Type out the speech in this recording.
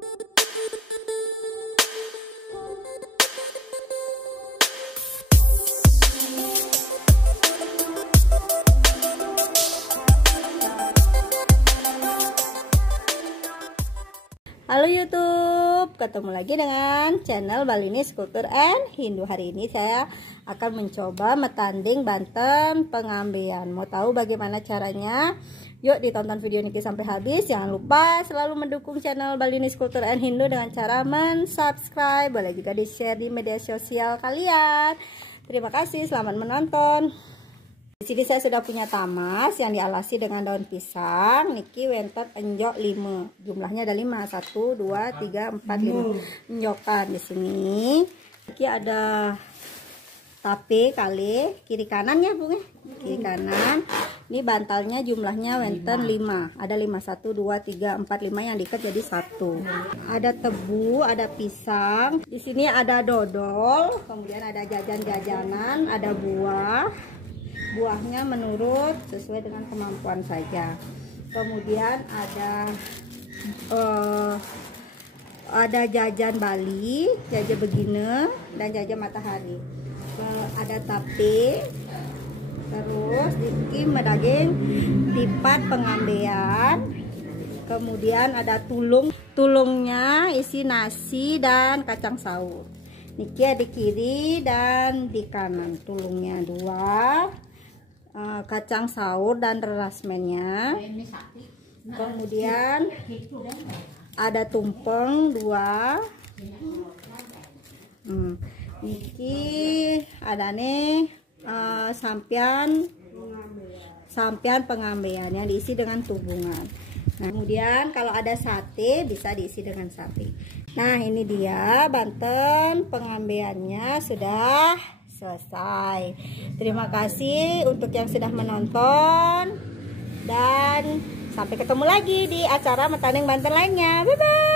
Halo YouTube, ketemu lagi dengan channel Balinese Culture and Hindu. Hari ini saya akan mencoba metanding Banten pengambean. Mau tahu bagaimana caranya? Yuk ditonton video ini sampai habis. Jangan lupa selalu mendukung channel Balinese Culture and Hindu dengan cara mensubscribe. Boleh juga di share di media sosial kalian. Terima kasih, selamat menonton. Di sini saya sudah punya tamas yang dialasi dengan daun pisang. Niki wentet enjok 5. Jumlahnya ada 5. 1 2 3 4 5 enjokan di sini. Niki ada tape kali kiri kanan ya, Bung. Kiri kanan. Ini bantalnya jumlahnya wenten 5. Ada 5 1 2 3 4 5 yang diikat jadi 1. Ada tebu, ada pisang. Di sini ada dodol, kemudian ada jajan-jajanan, ada buah. Buahnya menurut sesuai dengan kemampuan saja. Kemudian ada jajan Bali, jajan begine, dan jajan matahari. Ada tape, terus ini daging tipat pengambean. Kemudian ada tulungnya isi nasi dan kacang saur. Niki di kiri dan di kanan, tulungnya 2. Kacang saur dan rerasmennya. Kemudian ada tumpeng 2. Niki ada nih sampian pengambean yang diisi dengan tubungan. Nah, kemudian kalau ada sate bisa diisi dengan sate. Nah, ini dia Banten pengambeannya sudah selesai. Terima kasih untuk yang sudah menonton dan sampai ketemu lagi di acara metanding Banten lainnya. Bye bye.